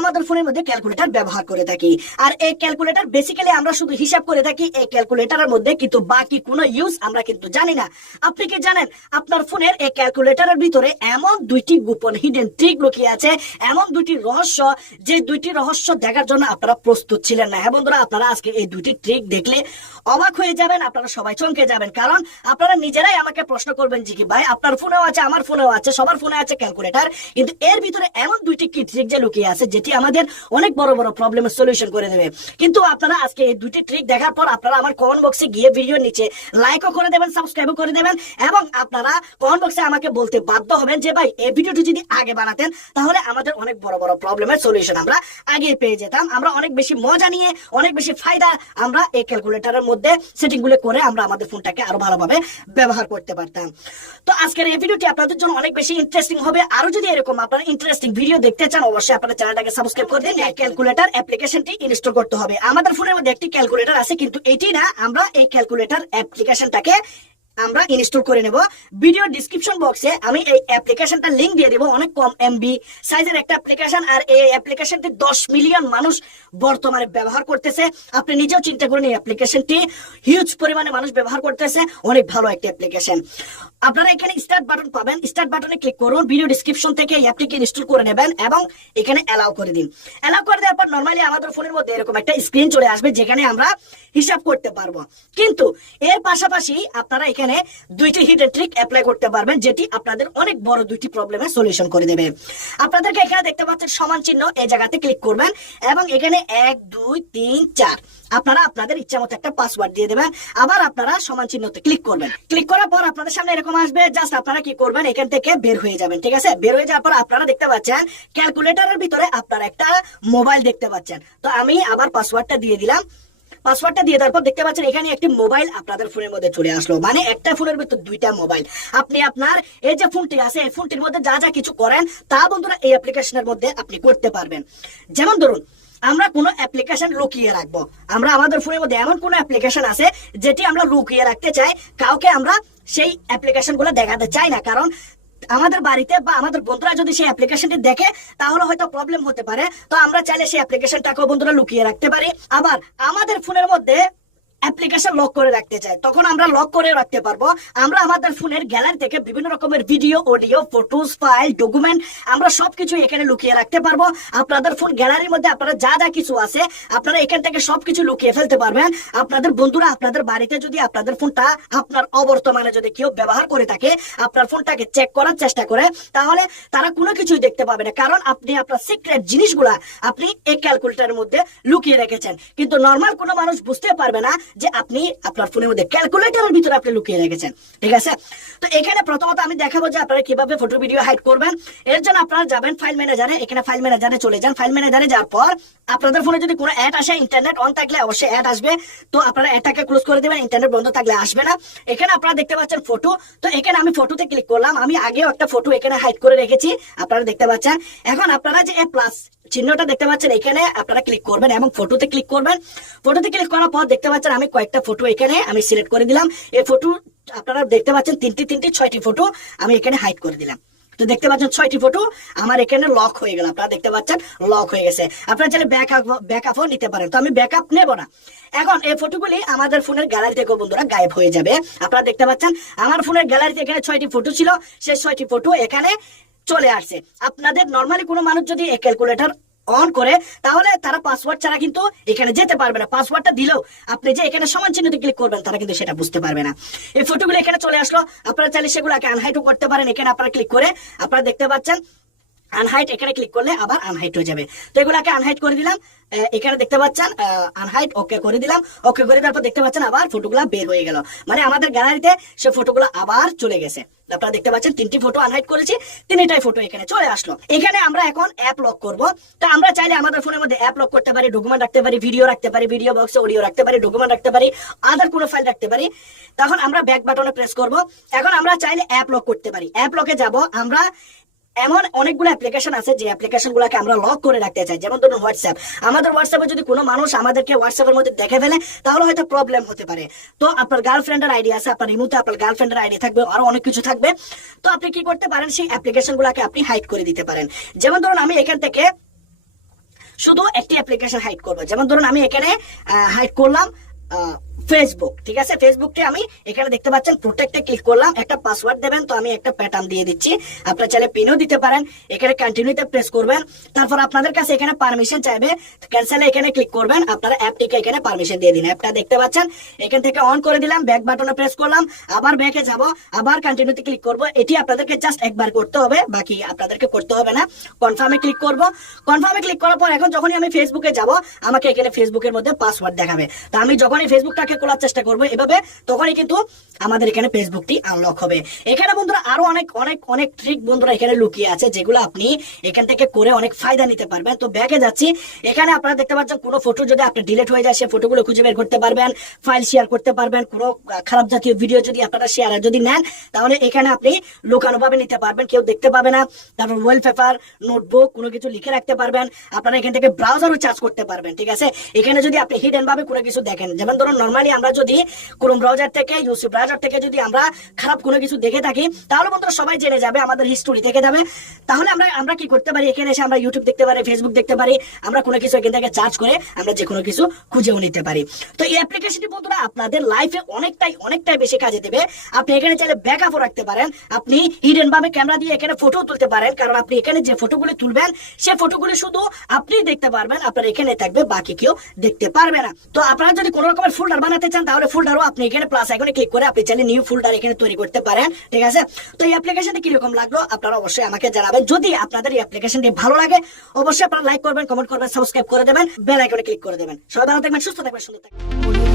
আমাদের ফোনের মধ্যে ক্যালকুলেটর ব্যবহার করে থাকি। আর এই ক্যালকুলেটর বেসিক্যালি আমরা শুধু হিসাব করে থাকি। এই ক্যালকুলেটরের মধ্যে কিন্তু বাকি কোনো ইউজ আমরা কিন্তু জানি না। আপনি কি জানেন আপনার ফোনের এই ক্যালকুলেটরের ভিতরে এমন দুইটি গোপন হিডেন ট্রিক লুকিয়ে আছে, এমন দুইটি রহস্য, যে দুইটি রহস্য দেখার জন্য আপনারা প্রস্তুত ছিলেন না। হ্যাঁ বন্ধুরা, আপনারা আজকে এই দুইটি ট্রিক দেখলে অবাক হয়ে যাবেন, আপনারা সবাই চমকে যাবেন। কারণ আপনারা নিজেরাই আমাকে প্রশ্ন করবেন যে কি ভাই আপনার ফোনেও আছে, আমার ফোনেও আছে, সবার ফোনে আছে ক্যালকুলেটর, কিন্তু এর ভিতরে এমন দুইটি কি ট্রিক যে লুকিয়ে আছে যেটি আমাদের অনেক বড় বড় প্রবলেমের সলিউশন করে দেবে। কিন্তু আপনারা আজকে এই দুইটি ট্রিক দেখার পর আপনারা আমার কমেন্ট বক্সে গিয়ে ভিডিওর নিচে লাইকও করে দেবেন, সাবস্ক্রাইবও করে দেবেন, এবং আপনারা কমেন্ট বক্সে আমাকে বলতে বাধ্য হবেন যে ভাই এই ভিডিওটি যদি আগে বানাতেন তাহলে আমাদের অনেক বড় বড় প্রবলেমের সলিউশন আমরা আগে পেয়ে যেতাম। আমরা অনেক বেশি মজা নিয়ে, অনেক বেশি ফায়দা আমরা এই ক্যালকুলেটরের মধ্যে সেটিং গুলো করে আমরা আমাদের ফোনটাকে আরো ভালোভাবে ব্যবহার করতে পারতাম। তো আজকের এই ভিডিওটি আপনাদের জন্য অনেক বেশি ইন্টারেস্টিং হবে। আরো যদি এরকম আপনারা ইন্টারেস্টিং ভিডিও দেখতে চান অবশ্যই আপনারা চ্যানেলটাকে সাবস্ক্রাইব করে দিন। এই ক্যালকুলেটর অ্যাপ্লিকেশনটি ইনস্টল করতে হবে। আমাদের ফোনের মধ্যে একটি ক্যালকুলেটর আছে, কিন্তু এটি না, আমরা এই ক্যালকুলেটর অ্যাপ্লিকেশনটাকে আমরা ইনস্টল করে নেব। ভিডিও ডেসক্রিপশন বক্সে আমি এই অ্যাপ্লিকেশনটা লিংক দিয়ে দেব। অনেক কম এমবি সাইজের একটা অ্যাপ্লিকেশন, আর এই অ্যাপ্লিকেশনটি 10 মিলিয়ন মানুষ বর্তমানে ব্যবহার করতেছে। আপনি নিজেও চিন্তা করুন, এই অ্যাপ্লিকেশনটি হিউজ পরিমাণে মানুষ ব্যবহার করতেছে। অনেক ভালো একটা অ্যাপ্লিকেশন। আপনারা এখানে স্টার্ট বাটন পাবেন, স্টার্ট বাটনে ক্লিক করুন, ভিডিও ডেসক্রিপশন থেকে এই অ্যাপটিকে ইনস্টল করে নেবেন এবং এখানে অ্যালাউ করে দিন। অ্যালাউ করে দেওয়ার পর নরমালি আমাদের ফোনের মধ্যে এরকম একটা স্ক্রিন চলে আসবে যেখানে আমরা হিসাব করতে পারবো। কিন্তু এর পাশাপাশি আপনারা এখানে দুইটি হিডেন ট্রিক অ্যাপ্লাই করতে পারবেন, যেটি আপনাদের অনেক বড় দুইটি প্রবলেমের সলিউশন করে দেবে। আপনাদেরকে এখানে দেখতে পাচ্ছেন সমান চিহ্ন, এই জায়গাতে ক্লিক করবেন এবং এখানে 1 2 3 4 আপনারা আপনাদের ইচ্ছা মতো একটা পাসওয়ার্ড দিয়ে দেবেন। আবার আপনারা সমান চিহ্নতে ক্লিক করবেন। ক্লিক করার পর আপনাদের সামনে এরকম আসবে। জাস্ট আপনারা কি করবেন, এখান থেকে বের হয়ে যাবেন। ঠিক আছে, বের হয়ে যাওয়ার পর আপনারা দেখতে পাচ্ছেন ক্যালকুলেটরের ভিতরে আপনারা একটা মোবাইল দেখতে পাচ্ছেন। তো আমি আবার পাসওয়ার্ডটা দিয়ে দিলাম। পাসওয়ার্ডটা দিয়ে দেওয়ার পর দেখতে পাচ্ছেন এখানে একটি মোবাইল আপনাদের ফোনের মধ্যে চলে আসলো। মানে একটা ফোনের ভিতর দুইটা মোবাইল। আপনি আপনার এই যে ফোনটি আছে, এই ফোনটির মধ্যে যা যা কিছু করেন তা বন্ধুরা এই অ্যাপ্লিকেশনের মধ্যে আপনি করতে পারবেন। যেমন ধরুন, আমরা কোনো অ্যাপ্লিকেশন লুকিয়ে রাখবো। আমরা আমাদের ফোনের মধ্যে এমন কোনো অ্যাপ্লিকেশন আছে যেটি আমরা লুকিয়ে রাখতে চাই, কাউকে আমরা সেই অ্যাপ্লিকেশন গুলো দেখাতে চাই না। কারণ আমাদের বাড়িতে বা আমাদের বন্ধুরা যদি সেই অ্যাপ্লিকেশনটি দেখে তাহলে হয়তো প্রবলেম হতে পারে। তো আমরা চাইলে সেই অ্যাপ্লিকেশনটাকেও বন্ধুরা লুকিয়ে রাখতে পারি। আবার আমাদের ফোনের মধ্যে অ্যাপ্লিকেশন লক করে রাখতে চাই, তখন আমরা লক করে রাখতে পারবো। আমরা আমাদের ফোনের গ্যালারি থেকে বিভিন্ন রকমের video, audio, photos, file, document আমরা সবকিছু এখানে লুকিয়ে রাখতে পারবো। আপনাদের ফোন গ্যালারির মধ্যে আপনারা যা যা কিছু আছে আপনারা এখান থেকে সবকিছু লুকিয়ে ফেলতে পারবেন। আপনাদের বন্ধুরা আপনাদের বাড়িতে যদি আপনাদের ফোনটা আপনার অবর্তমানে যদি কেউ ব্যবহার করে থাকে, আপনার ফোনটাকে চেক করার চেষ্টা করে, তাহলে তারা কোনো কিছুই দেখতে পাবে না। কারণ আপনি আপনার সিক্রেট জিনিসগুলা আপনি এই ক্যালকুলেটরের মধ্যে লুকিয়ে রেখেছেন। কিন্তু নর্মাল কোনো মানুষ বুঝতে পারবে না যে আপনি আপনার ফোনের মধ্যে ক্যালকুলেটরের ভিতরে আপনি লুকিয়ে রেখেছেন। ঠিক আছে, তো এখানে প্রথমত আমি দেখাবো যে আপনারা কিভাবে ফটো ভিডিও হাইড করবেন। এর জন্য আপনারা যাবেন ফাইল ম্যানেজারে। এখানে ফাইল ম্যানেজারে চলে যান। ফাইল ম্যানেজারে যাওয়ার পর আপনাদের ফোনে যদি কোনো অ্যাড আসে, ইন্টারনেট অন থাকলে অবশ্যই অ্যাড আসবে, তো আপনারা অ্যাডটাকে ক্লোজ করে দেবেন। ইন্টারনেট বন্ধ থাকলে আসবে না। এখানে আপনারা দেখতে পাচ্ছেন ফটো। তো এখানে আমি ফটোতে ক্লিক করলাম। আমি আগেও একটা ফটো এখানে হাইড করে রেখেছি, আপনারা দেখতে পাচ্ছেন। এখন আপনারা যে প্লাস চিহ্নটা দেখতে পাচ্ছেন এখানে আপনারা ক্লিক করবেন এবং ফটোতে ক্লিক করবেন। ফটোতে ক্লিক করার পর দেখতে পাচ্ছেন আমি কয়েকটা ফটো এখানে আমি সিলেক্ট করে দিলাম। এই ফটো আপনারা দেখতে পাচ্ছেন তিনটি 6টি ফটো আমি এখানে হাইড করে দিলাম। তো দেখতে পাচ্ছেন 6টি ফটো আমার এখানে লক হয়ে গেল। আপনারা দেখতে পাচ্ছেন লক হয়ে গেছে। আপনারা চাইলে ব্যাকআপও নিতে পারেন, তো আমি ব্যাকআপ নেব না। এখন এই ফটোগুলি আমাদের ফোনের গ্যালারি থেকে বন্ধুরা গায়েব হয়ে যাবে। আপনারা দেখতে পাচ্ছেন আমার ফোনের গ্যালারিতে এখানে 6টি ফটো ছিল, সেই 6টি ফটো এখানে চলে আসছে। আপনাদের নর্মালি কোনো মানুষ যদি এই ক্যালকুলেটর অন করে তাহলে তারা পাসওয়ার্ড ছাড়া কিন্তু এখানে যেতে পারবে না। পাসওয়ার্ডটা দিলেও আপনি যে এখানে সমান চিহ্নতে ক্লিক করবেন তারা কিন্তু সেটা বুঝতে পারবে না। এই ফটোগুলো এখানে চলে আসলো। আপনারা চাইলে সেগুলোকে আনহাইডও করতে পারেন। এখানে আপনারা ক্লিক করে আপনারা দেখতে পাচ্ছেন আনহাইড, এখানে ক্লিক করলে আবার আনহাইড হয়ে যাবে। তো এগুলাকে আনহাইড করে দিলাম। এখানে দেখতে পাচ্ছেন আনহাইড, ওকে করে দিলাম। ওকে করে দেওয়ার পর দেখতে পাচ্ছেন আবার ফটোগুলা বের হয়ে গেল। মানে আমাদের গ্যালারিতে সে ফটোগুলো আবার চলে গেছে। আপনারা দেখতে পাচ্ছেন 3টি ফটো আনহাইড করেছি, 3টাই ফটো এখানে চলে আসলো। এখানে আমরা এখন অ্যাপ লক করব। তো আমরা চাইলে আমাদের ফোনের মধ্যে অ্যাপ লক করতে পারি, ডকুমেন্ট রাখতে পারি, ভিডিও রাখতে পারি, ভিডিও বক্সে অডিও রাখতে পারি, ডকুমেন্ট রাখতে পারি, আদার কোনো ফাইল রাখতে পারি। তখন আমরা ব্যাক বাটনে প্রেস করব। এখন আমরা চাইলে অ্যাপ লক করতে পারি। অ্যাপ লকে যাব। আমরা এমন অনেকগুলো অ্যাপ্লিকেশন আছে যে অ্যাপ্লিকেশন গুলাকে আমরা লক করে রাখতে চাই। যেমন ধরুন হোয়াটসঅ্যাপ। আমাদের হোয়াটসঅ্যাপে যদি কোনো মানুষ আমাদেরকে হোয়াটসঅ্যাপের মধ্যে দেখে ফেলে তাহলে হয়তো প্রবলেম হতে পারে। তো আপনার গার্লফ্রেন্ডের আইডি আছে, আপনার রিমুতে আপনার গার্লফ্রেন্ডের আইডি থাকবে, আরো অনেক কিছু থাকবে। তো আপনি কি করতে পারেন, সেই অ্যাপ্লিকেশন গুলাকে আপনি হাইড করে দিতে পারেন। যেমন ধরুন আমি এখান থেকে শুধু একটি অ্যাপ্লিকেশন হাইড করবো। যেমন ধরুন আমি এখানে হাইড করলাম ফেসবুক, ঠিক আছে। ফেসবুকটি আমি এখানে দেখতে পাচ্ছেন প্রোটেক্টে ক্লিক করলাম, একটা পাসওয়ার্ড দেবেন, তো আমি একটা প্যাটার্ন দিয়ে দিচ্ছি, আপনারা চাইলে পিনও দিতে পারেন। এখানে কন্টিনিউতে প্রেস করবেন, তারপর আপনাদের কাছে এখানে পারমিশন চাইবে, ক্যান্সেলে এখানে ক্লিক করবেন, আপনারা অ্যাপটিকে এখানে পারমিশন দিয়ে দিন। অ্যাপটা দেখতে পাচ্ছেন এখান থেকে অন করে দিলাম, ব্যাক বাটনে প্রেস করলাম, আবার ব্যাকে যাব, আবার কন্টিনিউতে ক্লিক করব। এটি আপনাদেরকে জাস্ট একবার করতে হবে, বাকি আপনাদেরকে করতে হবে না। কনফার্মে ক্লিক করব, কনফার্মে ক্লিক করার পর এখন যখনই আমি ফেসবুকে যাব আমাকে এখানে ফেসবুকের মধ্যে পাসওয়ার্ড দেখাবে। তো আমি যখনই ফেসবুকটাকে খোলার চেষ্টা করবো এভাবে, তখনই কিন্তু আমাদের এখানে ফেসবুকটি আনলক হবে। এখানে বন্ধুরা আরো অনেক অনেক অনেক ট্রিক বন্ধুরা এখানে লুকিয়ে আছে, যেগুলো আপনি এখান থেকে করে অনেক ফায়দা নিতে পারবেন। তো ব্যাকে যাচ্ছি, এখানে আপনারা দেখতে পাচ্ছেন কোনো ফটো যদি আপনার ডিলিট হয়ে যায়, সে ফটোগুলো খুঁজে বের করতে পারবেন, ফাইল শেয়ার করতে পারবেন। কোনো খারাপ জাতীয় ভিডিও যদি আপনারা শেয়ার যদি নেন, তাহলে এখানে আপনি লুকানো ভাবে নিতে পারবেন, কেউ দেখতে পাবে না। তারপর ওয়ালপেপার, নোটবুক কোনো কিছু লিখে রাখতে পারবেন। আপনারা এখান থেকে ব্রাউজারও চার্জ করতে পারবেন, ঠিক আছে। এখানে যদি আপনি হিডেন ভাবে কোনো কিছু দেখেন, যেমন ধরুন নর্মালি আমরা যদি ক্রোম ব্রাউজার থেকে, ইউসি ব্রাউজার থেকে যদি আমরা খারাপ কোনো কিছু দেখে থাকি, তাহলে বন্ধুরা সবাই জেনে যাবে, আমাদের হিস্টোরি থেকে যাবে। তাহলে আমরা কি করতে পারি, এখানে এসে আমরা ইউটিউব দেখতে পারি, ফেসবুক দেখতে পারি, আমরা কোনো কিছু এখান থেকে চার্জ করে আমরা যে কোনো কিছু খুঁজেও নিতে পারি। তো এই অ্যাপ্লিকেশনটি বন্ধুরা আপনাদের লাইফে অনেকটাই বেশি কাজে দেবে। আপনি এখানে চাইলে ব্যাকআপও রাখতে পারেন, আপনি হিডেন ভাবে ক্যামেরা দিয়ে এখানে ফটো তুলতে পারেন, কারণ আপনি এখানে যে ফটোগুলি তুলবেন সে ফটোগুলি শুধু আপনি দেখতে পারবেন, আপনার এখানে থাকবে, বাকি কেউ দেখতে পারবে না। তো আপনারা যদি কোনো রকমের ফোল্ডার বানাতে চান, তাহলে ফোল্ডারও আপনি এখানে প্লাস আইকনে ক্লিক করে আপনি চাইলে নিউ ফোল্ডার এখানে তৈরি করতে পারেন, ঠিক আছে। তো এই অ্যাপ্লিকেশনটি কিরকম লাগলো আপনারা অবশ্যই আমাকে জানাবেন। যদি আপনাদের এই অ্যাপ্লিকেশনটি ভালো লাগে অবশ্যই আপনারা লাইক করবেন, কমেন্ট করবেন, সাবস্ক্রাইব করে দেবেন, বেল আইকনে ক্লিক করে দেবেন। সবাই ভালো থাকবেন, সুস্থ থাকবেন, সুন্দর থাকবেন।